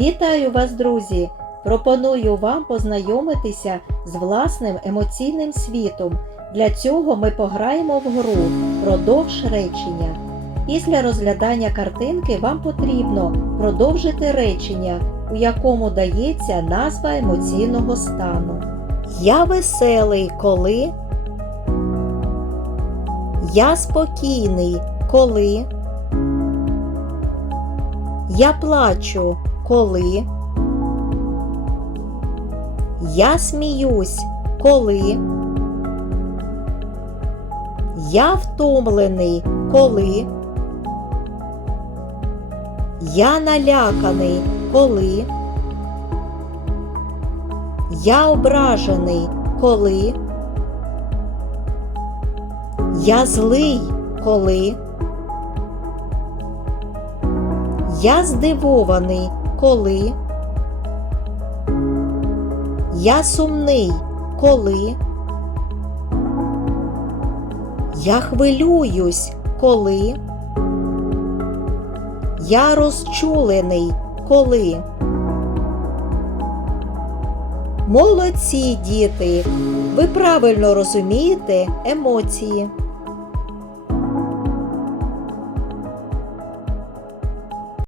Вітаю вас, друзі! Пропоную вам познайомитися з власним емоційним світом. Для цього ми пограємо в гру Продовж речення. Після розглядання картинки вам потрібно продовжити речення, у якому дається назва емоційного стану. Я веселий, коли. Я спокійний, коли. Я плачу, коли. Я сміюсь, коли. Я втомлений, коли. Я наляканий, коли. Я ображений, коли. Я злий, коли. Я здивований, коли. Я сумний, коли. Я хвилююсь, коли. Я розчулений, коли. Молодці, діти! Ви правильно розумієте емоції.